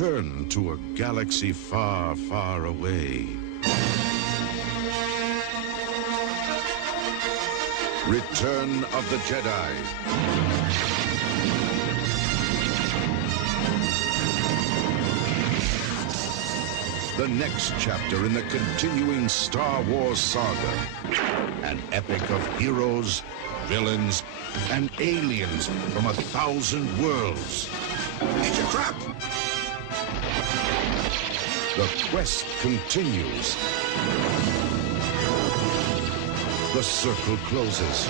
Return to a galaxy far, far away. Return of the Jedi. The next chapter in the continuing Star Wars saga. An epic of heroes, villains, and aliens from 1,000 worlds. It's a trap! The quest continues. The circle closes.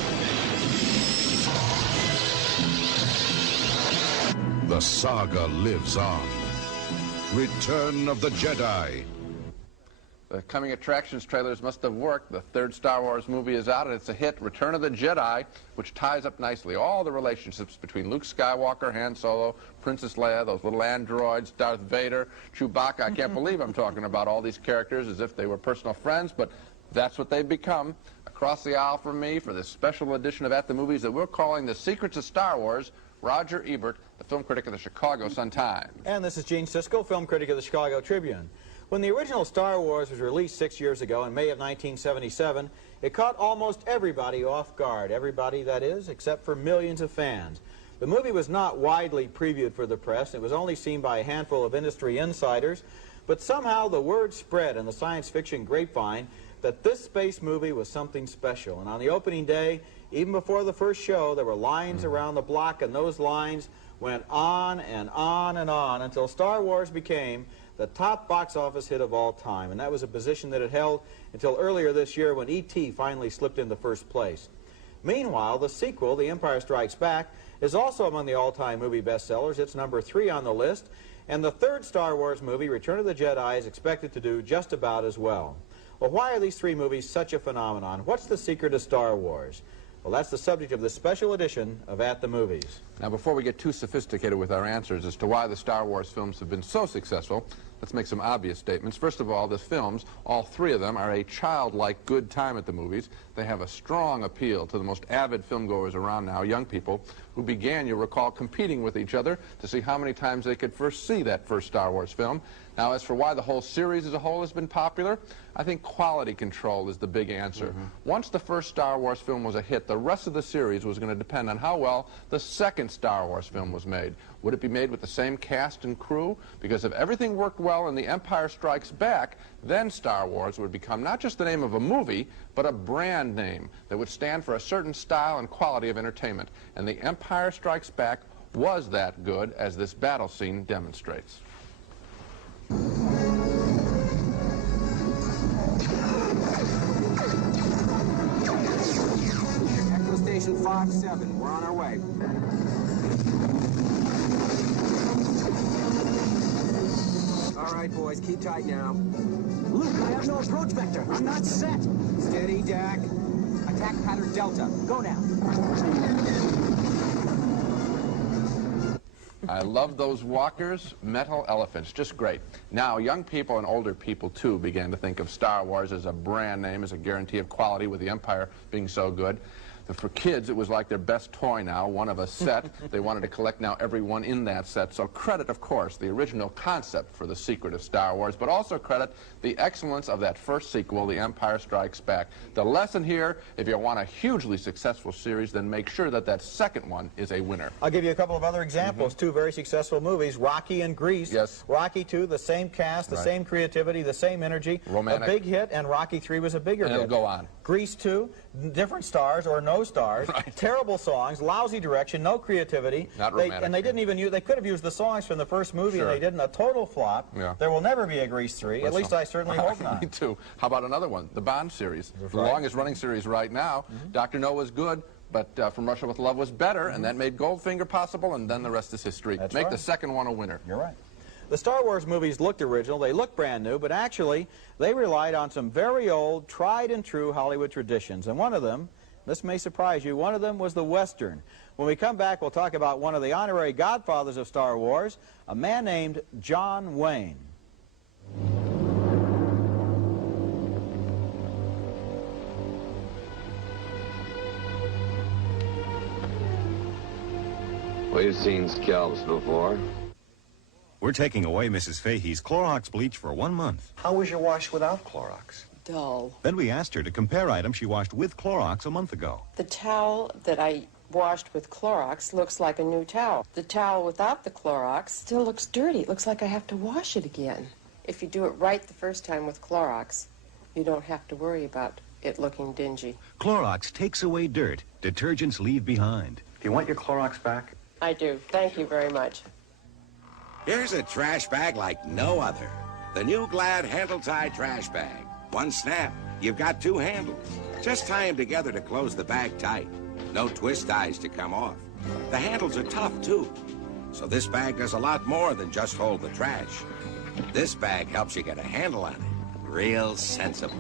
The saga lives on. Return of the Jedi. The coming attractions trailers must have worked. The third Star Wars movie is out, and it's a hit, Return of the Jedi, which ties up nicely all the relationships between Luke Skywalker, Han Solo, Princess Leia, those little androids, Darth Vader, Chewbacca. I can't believe I'm talking about all these characters as if they were personal friends, but that's what they've become. Across the aisle from me for this special edition of At the Movies that we're calling The Secrets of Star Wars, Roger Ebert, the film critic of the Chicago Sun-Times. And this is Gene Siskel, film critic of the Chicago Tribune. When the original Star Wars was released 6 years ago in May of 1977, it caught almost everybody off guard. Everybody, that is, except for millions of fans. The movie was not widely previewed for the press. It was only seen by a handful of industry insiders. But somehow the word spread in the science fiction grapevine that this space movie was something special. And on the opening day, even before the first show, there were lines around the block, and those lines went on and on and on until Star Wars became the top box office hit of all time. And that was a position that it held until earlier this year when E.T. finally slipped into first place. Meanwhile, the sequel, The Empire Strikes Back, is also among the all-time movie bestsellers. It's number 3 on the list. And the third Star Wars movie, Return of the Jedi, is expected to do just about as well. Well, why are these 3 movies such a phenomenon? What's the secret of Star Wars? Well, that's the subject of this special edition of At the Movies. Now, before we get too sophisticated with our answers as to why the Star Wars films have been so successful, let's make some obvious statements. First of all, the films, all 3 of them, are a childlike good time at the movies. They have a strong appeal to the most avid filmgoers around now, young people, who began, you'll recall, competing with each other to see how many times they could first see that first Star Wars film. Now, as for why the whole series as a whole has been popular, I think quality control is the big answer. Once the first Star Wars film was a hit, the rest of the series was going to depend on how well the second Star Wars film was made. Would it be made with the same cast and crew? Because if everything worked well in The Empire Strikes Back, then Star Wars would become not just the name of a movie, but a brand name that would stand for a certain style and quality of entertainment. And The Empire Strikes Back was that good, as this battle scene demonstrates. Echo Station 5-7, we're on our way. All right, boys, keep tight now. Luke, I have no approach vector. I'm not set. Steady, Dak. Attack pattern Delta. Go now. I love those walkers, metal elephants, just great. Now, young people and older people, too, began to think of Star Wars as a brand name, as a guarantee of quality, with the Empire being so good. For kids, it was like their best toy now, one of a set. They wanted to collect now every one in that set. So credit, of course, the original concept for the secret of Star Wars, but also credit the excellence of that first sequel, The Empire Strikes Back. The lesson here, if you want a hugely successful series, then make sure that that second one is a winner. I'll give you a couple of other examples. 2 very successful movies, Rocky and Grease. Yes. Rocky 2, the same cast, the same creativity, the same energy. Romantic. A big hit, and Rocky 3 was a bigger hit. And it'll go on. Grease 2, different stars or no stars, terrible songs, lousy direction, no creativity. Not romantic. And they didn't even use, they could have used the songs from the first movie, and they didn't. A total flop. Yeah. There will never be a Grease 3. At least I certainly hope not. Me too. How about another one? The Bond series. The longest running series right now. Dr. No was good, but From Russia with Love was better, and that made Goldfinger possible, and then the rest is history. Make the second one a winner. You're right. The Star Wars movies looked original, they looked brand new, but actually they relied on some very old, tried and true Hollywood traditions. And one of them, this may surprise you, one of them was the Western. When we come back, we'll talk about one of the honorary godfathers of Star Wars, a man named John Wayne. We've seen scalps before. We're taking away Mrs. Fahey's Clorox bleach for 1 month. How was your wash without Clorox? Dull. Then we asked her to compare items she washed with Clorox a month ago. The towel that I washed with Clorox looks like a new towel. The towel without the Clorox still looks dirty. It looks like I have to wash it again. If you do it right the first time with Clorox, you don't have to worry about it looking dingy. Clorox takes away dirt detergents leave behind. Do you want your Clorox back? I do. Thank you very much. Here's a trash bag like no other. The new Glad handle-tie trash bag. One snap, you've got 2 handles. Just tie them together to close the bag tight. No twist ties to come off. The handles are tough, too. So this bag does a lot more than just hold the trash. This bag helps you get a handle on it. Real sensible.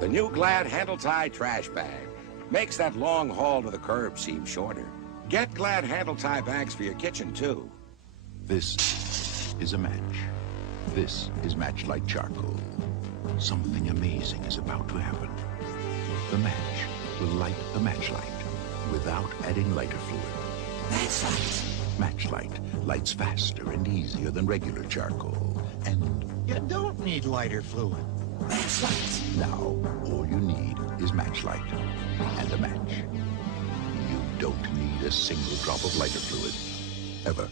The new Glad handle-tie trash bag makes that long haul to the curb seem shorter. Get Glad handle-tie bags for your kitchen, too. This is a match. This is Matchlight Charcoal. Something amazing is about to happen. The match will light the matchlight without adding lighter fluid. Matchlight. Matchlight lights faster and easier than regular charcoal. And You don't need lighter fluid. Matchlight. now all you need is Matchlight and a match. You don't need a single drop of lighter fluid. Ever.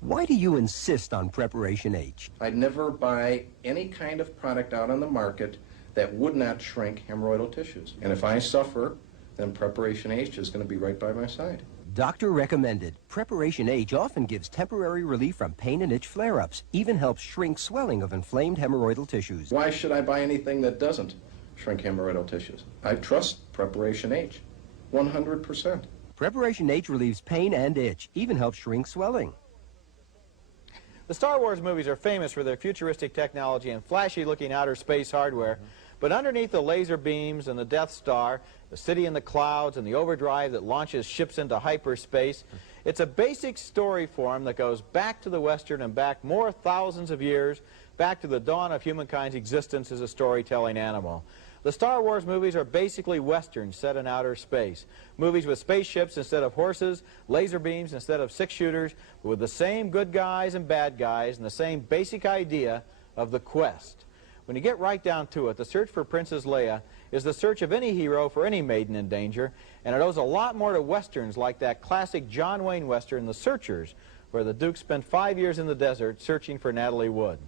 Why do you insist on Preparation H? I'd never buy any kind of product out on the market that would not shrink hemorrhoidal tissues. And if I suffer, then Preparation H is going to be right by my side. Doctor recommended. Preparation H often gives temporary relief from pain and itch flare-ups, even helps shrink swelling of inflamed hemorrhoidal tissues. Why should I buy anything that doesn't shrink hemorrhoidal tissues? I trust Preparation H 100%. Preparation H relieves pain and itch, even helps shrink swelling. The Star Wars movies are famous for their futuristic technology and flashy-looking outer space hardware, but underneath the laser beams and the Death Star, the city in the clouds, and the overdrive that launches ships into hyperspace, it's a basic story form that goes back to the Western and back more thousands of years, back to the dawn of humankind's existence as a storytelling animal. The Star Wars movies are basically Westerns set in outer space. Movies with spaceships instead of horses, laser beams instead of six-shooters, but with the same good guys and bad guys and the same basic idea of the quest. When you get right down to it, the search for Princess Leia is the search of any hero for any maiden in danger, and it owes a lot more to Westerns like that classic John Wayne Western, The Searchers, where the Duke spent 5 years in the desert searching for Natalie Wood.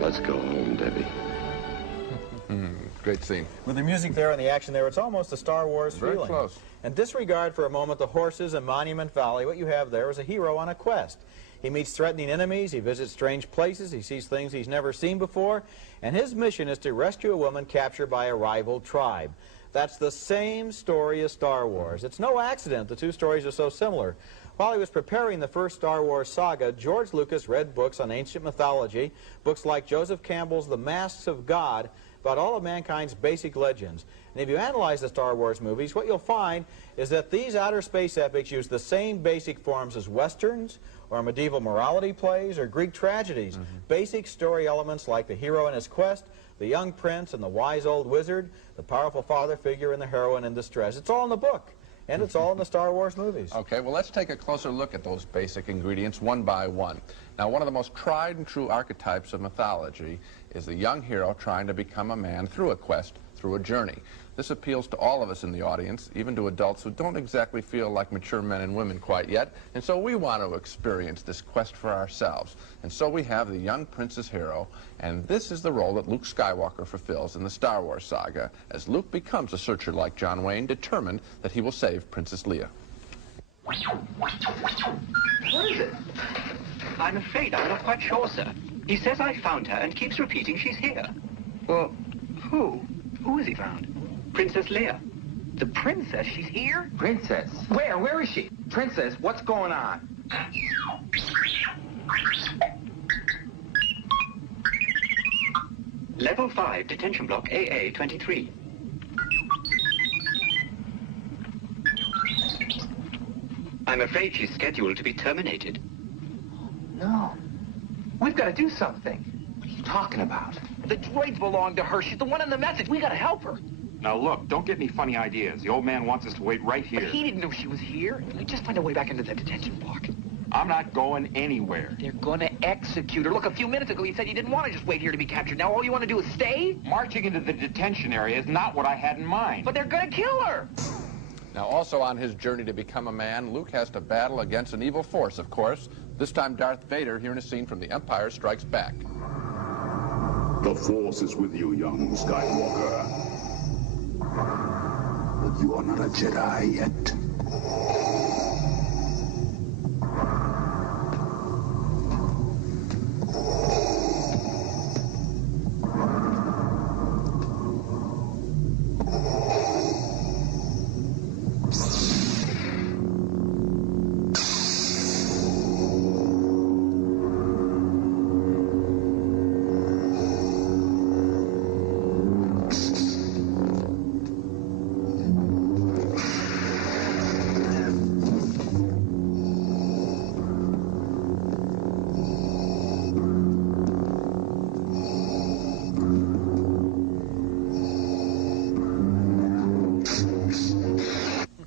Let's go home, Debbie. Great scene. With the music there and the action there, it's almost a Star Wars Very feeling. close. And disregard for a moment the horses in Monument Valley. What you have there is a hero on a quest. He meets threatening enemies, he visits strange places, he sees things he's never seen before, and his mission is to rescue a woman captured by a rival tribe. That's the same story as Star Wars. It's no accident the two stories are so similar. While he was preparing the first Star Wars saga, George Lucas read books on ancient mythology, books like Joseph Campbell's The Masks of God, about all of mankind's basic legends. And if you analyze the Star Wars movies, what you'll find is that these outer space epics use the same basic forms as Westerns, or medieval morality plays, or Greek tragedies. Basic story elements like the hero and his quest, the young prince and the wise old wizard, the powerful father figure and the heroine in distress. It's all in the book. And it's all in the Star Wars movies. Okay, well, let's take a closer look at those basic ingredients one by one. Now, one of the most tried and true archetypes of mythology is the young hero trying to become a man through a quest, through a journey. This appeals to all of us in the audience, even to adults who don't exactly feel like mature men and women quite yet, and so we want to experience this quest for ourselves. And so we have the young prince's hero, and this is the role that Luke Skywalker fulfills in the Star Wars saga, as Luke becomes a searcher like John Wayne, determined that he will save Princess Leia. What is it? I'm afraid I'm not quite sure, sir. He says I found her and keeps repeating she's here. Well, who? Who has he found? Princess Leia. The princess? She's here? Princess? Where? Where is she? Princess, what's going on? Level 5, detention block, AA-23. I'm afraid she's scheduled to be terminated. No. We've got to do something. What are you talking about? The droids belong to her. She's the one in the message. We got to help her. Now look, don't get any funny ideas. The old man wants us to wait right here. But he didn't know she was here. We just find a way back into the detention block. I'm not going anywhere. They're going to execute her. Look, a few minutes ago you said you didn't want to just wait here to be captured. Now all you want to do is stay? Marching into the detention area is not what I had in mind. But they're going to kill her. Now, also on his journey to become a man, Luke has to battle against an evil force, of course. This time Darth Vader, here in a scene from The Empire Strikes Back. The Force is with you, young Skywalker. But you are not a Jedi yet.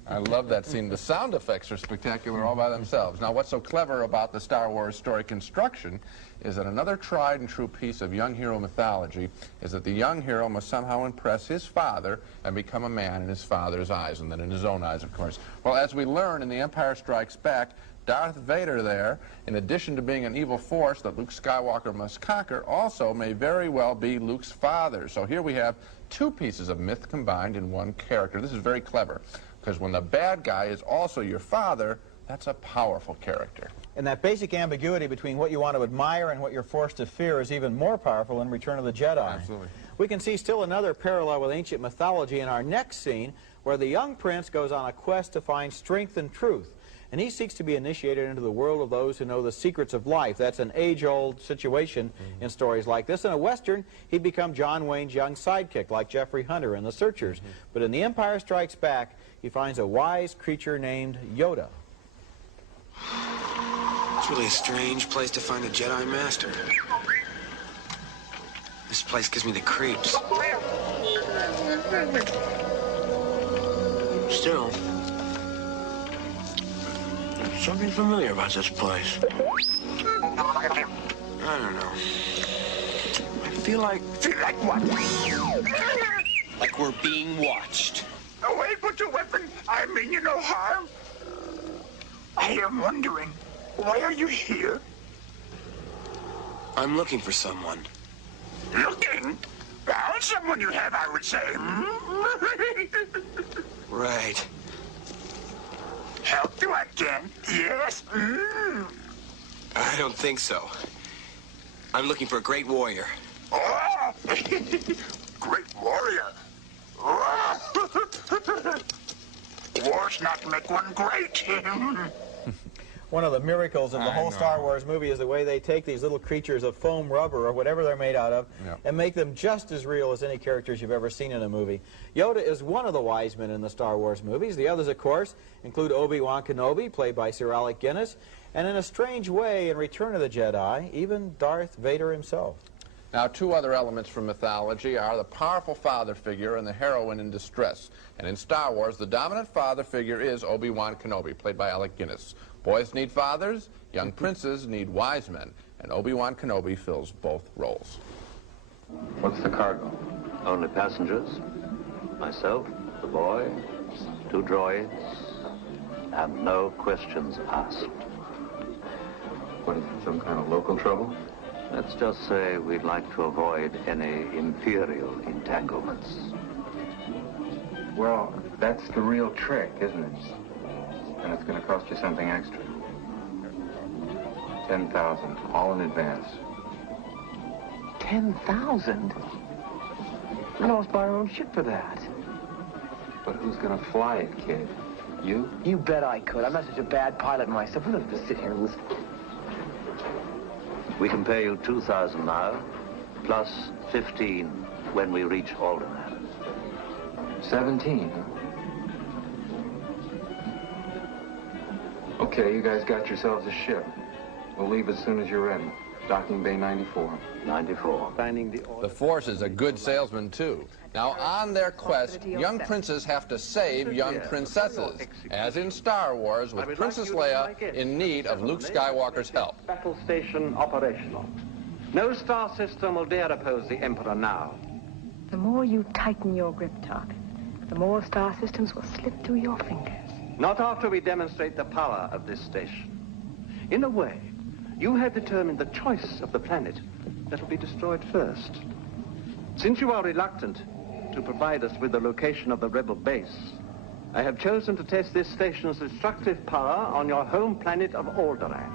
I love that scene. The sound effects are spectacular all by themselves. Now, what's so clever about the Star Wars story construction is that another tried and true piece of young hero mythology is that the young hero must somehow impress his father and become a man in his father's eyes, and then in his own eyes, of course. Well, as we learn in The Empire Strikes Back, Darth Vader there, in addition to being an evil force that Luke Skywalker must conquer, also may very well be Luke's father. So here we have two pieces of myth combined in one character. This is very clever, because when the bad guy is also your father, that's a powerful character. And that basic ambiguity between what you want to admire and what you're forced to fear is even more powerful in Return of the Jedi. Absolutely. We can see still another parallel with ancient mythology in our next scene, where the young prince goes on a quest to find strength and truth. And he seeks to be initiated into the world of those who know the secrets of life. That's an age-old situation in stories like this. In a Western, he'd become John Wayne's young sidekick, like Jeffrey Hunter in The Searchers. But in The Empire Strikes Back, he finds a wise creature named Yoda. It's really a strange place to find a Jedi Master. This place gives me the creeps. Still, something familiar about this place. I don't know. I feel like... Feel like what? Like we're being watched. Oh, wait, put your weapon. I mean you no harm. I am wondering, why are you here? I'm looking for someone. Looking? Found someone you have, I would say. Right. Help you again? Yes. I don't think so. I'm looking for a great warrior. Oh! Great warrior. Wars not make one great. One of the miracles of the whole know. Star Wars movie is the way they take these little creatures of foam rubber or whatever they're made out of and make them just as real as any characters you've ever seen in a movie. Yoda is one of the wise men in the Star Wars movies. The others, of course, include Obi-Wan Kenobi, played by Sir Alec Guinness, and in a strange way, in Return of the Jedi, even Darth Vader himself. Now, two other elements from mythology are the powerful father figure and the heroine in distress. And in Star Wars, the dominant father figure is Obi-Wan Kenobi, played by Alec Guinness. Boys need fathers, young princes need wise men, and Obi-Wan Kenobi fills both roles. What's the cargo? Only passengers. Myself, the boy, 2 droids, and no questions asked. What is it, some kind of local trouble? Let's just say we'd like to avoid any imperial entanglements. Well, that's the real trick, isn't it? And it's going to cost you something extra. 10,000, all in advance. 10,000? We can almost buy our own ship for that. But who's going to fly it, kid? You? You bet I could. I'm not such a bad pilot myself. We don't have to sit here and listen. We can pay you 2,000 now, plus 15 when we reach Alderman. 17, huh? Okay, you guys got yourselves a ship. We'll leave as soon as you're ready. Docking Bay 94. 94. The Force is a good salesman, too. Now, on their quest, young princes have to save young princesses, as in Star Wars, with Princess Leia in need of Luke Skywalker's help. Battle station operational. No star system will dare oppose the Emperor now. The more you tighten your grip, target, the more star systems will slip through your fingers. Not after we demonstrate the power of this station. In a way, you have determined the choice of the planet that will be destroyed first. Since you are reluctant to provide us with the location of the rebel base, I have chosen to test this station's destructive power on your home planet of Alderaan.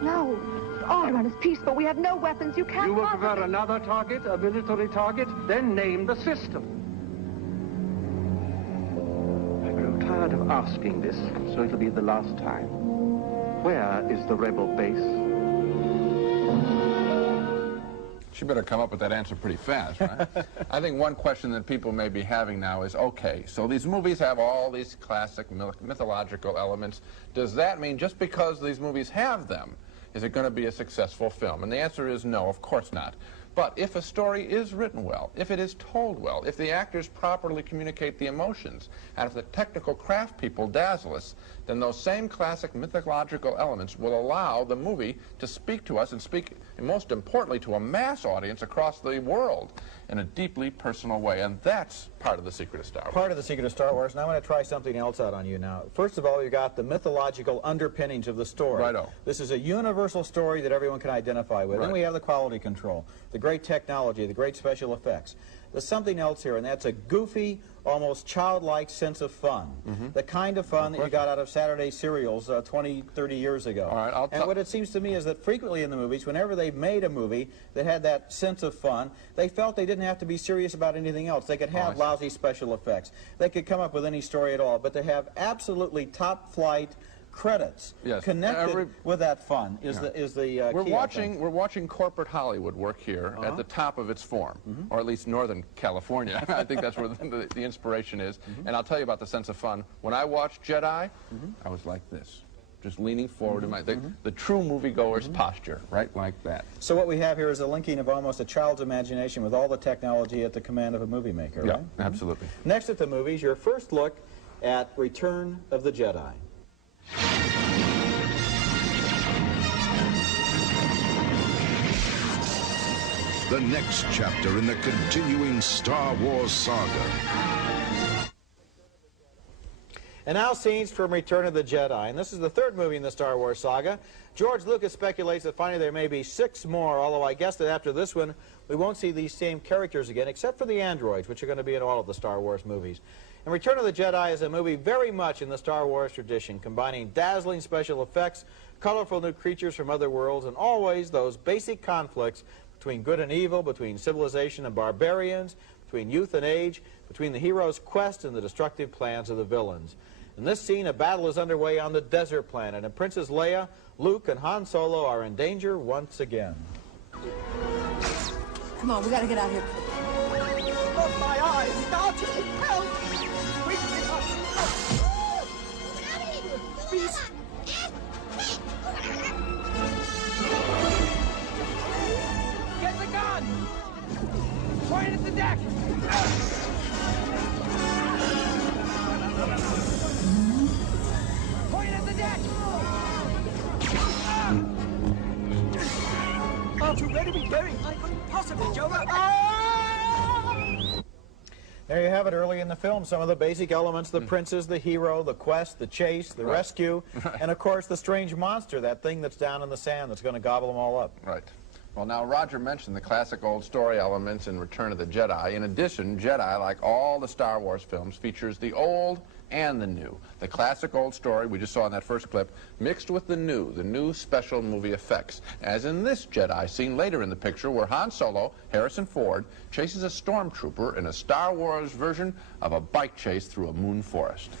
No, Alderaan is peaceful. We have no weapons. You can't. You will prefer another target, a military target? Then name the system. I grow tired of asking this, so it'll be the last time. Where is the rebel base? She better come up with that answer pretty fast, right? I think one question that people may be having now is, okay, so these movies have all these classic mythological elements. Does that mean just because these movies have them, is it going to be a successful film? And the answer is no, of course not. But if a story is written well, if it is told well, if the actors properly communicate the emotions, and if the technical craft people dazzle us, then those same classic mythological elements will allow the movie to speak to us and speak, most importantly, to a mass audience across the world in a deeply personal way. And that's part of the secret of Star Wars. Part of the secret of Star Wars. And I'm going to try something else out on you now. First of all, you've got the mythological underpinnings of the story. Righto. This is a universal story that everyone can identify with. Right. Then we have the quality control, the great technology, the great special effects. There's something else here, and that's a goofy, almost childlike sense of fun. The kind of fun that you got out of Saturday serials 20, 30 years ago. All right, and what it seems to me is that frequently in the movies, whenever they've made a movie that had that sense of fun, they felt they didn't have to be serious about anything else. They could have lousy special effects. They could come up with any story at all, but to have absolutely top-flight credits connected with that fun is the key, we're watching corporate Hollywood work here at the top of its form, or at least Northern California. I think that's where the inspiration is. And I'll tell you about the sense of fun. When I watched Jedi, I was like this, just leaning forward in the true moviegoer's posture, right like that. So what we have here is a linking of almost a child's imagination with all the technology at the command of a movie maker, right? Yeah, absolutely. Next at the movies, your first look at Return of the Jedi. The next chapter in the continuing Star Wars saga. And now scenes from Return of the Jedi. And this is the third movie in the Star Wars saga. George Lucas speculates that finally there may be 6 more, although I guess that after this one, we won't see these same characters again, except for the androids, which are going to be in all of the Star Wars movies. And Return of the Jedi is a movie very much in the Star Wars tradition, combining dazzling special effects, colorful new creatures from other worlds, and always those basic conflicts between good and evil, between civilization and barbarians, between youth and age, between the hero's quest and the destructive plans of the villains. In this scene, a battle is underway on the desert planet, and Princess Leia, Luke, and Han Solo are in danger once again. Come on, we gotta get out of here. Look, my eyes! Doctor, help! Wake me up! Beast! Get the gun! Point at the deck! Point at the deck! Aren't you ready to be going? I couldn't possibly, Joe. There you have it early in the film, some of the basic elements, the princes, the hero, the quest, the chase, the rescue, and of course the strange monster, that thing that's down in the sand that's going to gobble them all up. Right. Well, now, Roger mentioned the classic old story elements in Return of the Jedi. In addition, Jedi, like all the Star Wars films, features the old and the new. The classic old story we just saw in that first clip, mixed with the new special movie effects. As in this Jedi scene later in the picture where Han Solo, Harrison Ford, chases a stormtrooper in a Star Wars version of a bike chase through a moon forest.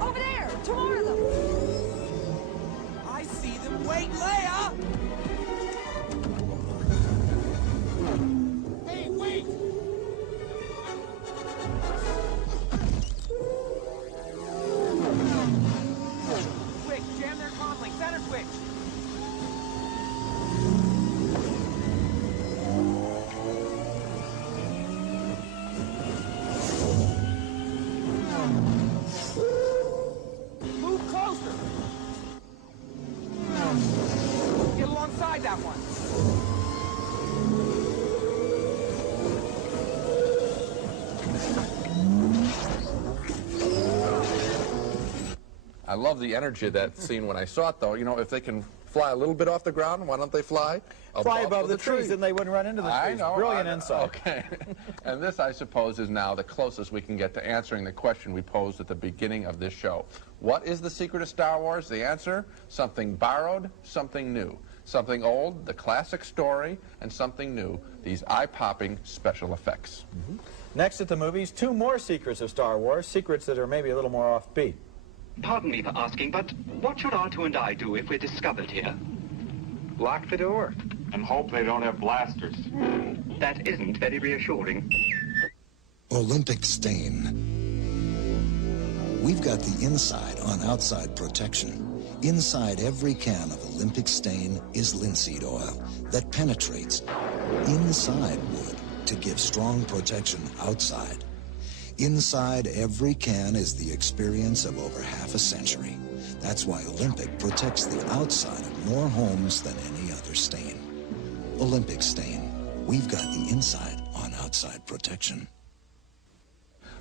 Over there! Two more of them! I see them! Wait, Leia! Hey, wait! Quick, jam their comlink, center switch! Move closer! Get alongside that one! I love the energy of that scene when I saw it, though. You know, if they can fly a little bit off the ground, why don't they fly above the trees, and they wouldn't run into the trees. I know. Brilliant insight. Okay. And this, I suppose, is now the closest we can get to answering the question we posed at the beginning of this show. What is the secret of Star Wars? The answer? Something borrowed, something new. Something old, the classic story, and something new, these eye-popping special effects. Next at the movies, two more secrets of Star Wars, secrets that are maybe a little more offbeat. Pardon me for asking, but what should R2 and I do if we're discovered here? Lock the door. And hope they don't have blasters. That isn't very reassuring. Olympic stain. We've got the inside on outside protection. Inside every can of Olympic stain is linseed oil that penetrates inside wood to give strong protection outside. Inside every can is the experience of over half a century. That's why Olympic protects the outside of more homes than any other stain. Olympic stain. We've got the inside on outside protection.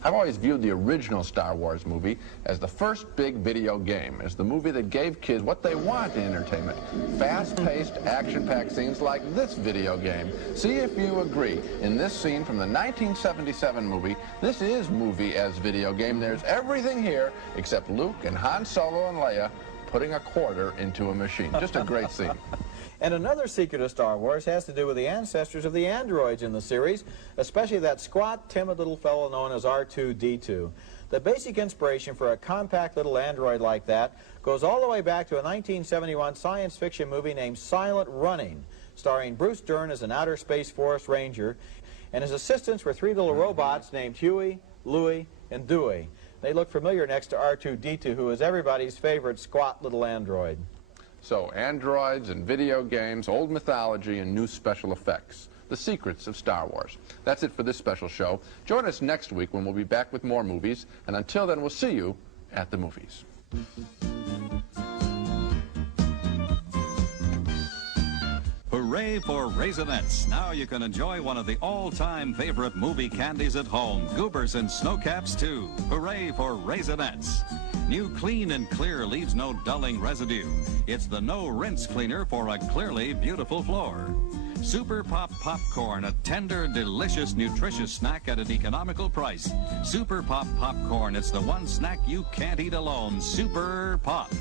I've always viewed the original Star Wars movie as the first big video game, as the movie that gave kids what they want in entertainment. Fast-paced, action-packed scenes like this video game. See if you agree. In this scene from the 1977 movie, this is movie as video game. There's everything here except Luke and Han Solo and Leia putting a quarter into a machine. Just a great scene. And another secret of Star Wars has to do with the ancestors of the androids in the series, especially that squat, timid little fellow known as R2-D2. The basic inspiration for a compact little android like that goes all the way back to a 1971 science fiction movie named Silent Running, starring Bruce Dern as an outer space forest ranger, and his assistants were three little robots named Huey, Louie, and Dewey. They look familiar next to R2-D2, who is everybody's favorite squat little android. So, androids and video games, old mythology and new special effects. The secrets of Star Wars. That's it for this special show. Join us next week when we'll be back with more movies. And until then, we'll see you at the movies. Hooray for Raisinets. Now you can enjoy one of the all-time favorite movie candies at home. Goobers and Snowcaps, too. Hooray for Raisinets. New Clean and Clear leaves no dulling residue. It's the no-rinse cleaner for a clearly beautiful floor. Super Pop Popcorn, a tender, delicious, nutritious snack at an economical price. Super Pop Popcorn, it's the one snack you can't eat alone. Super Pop.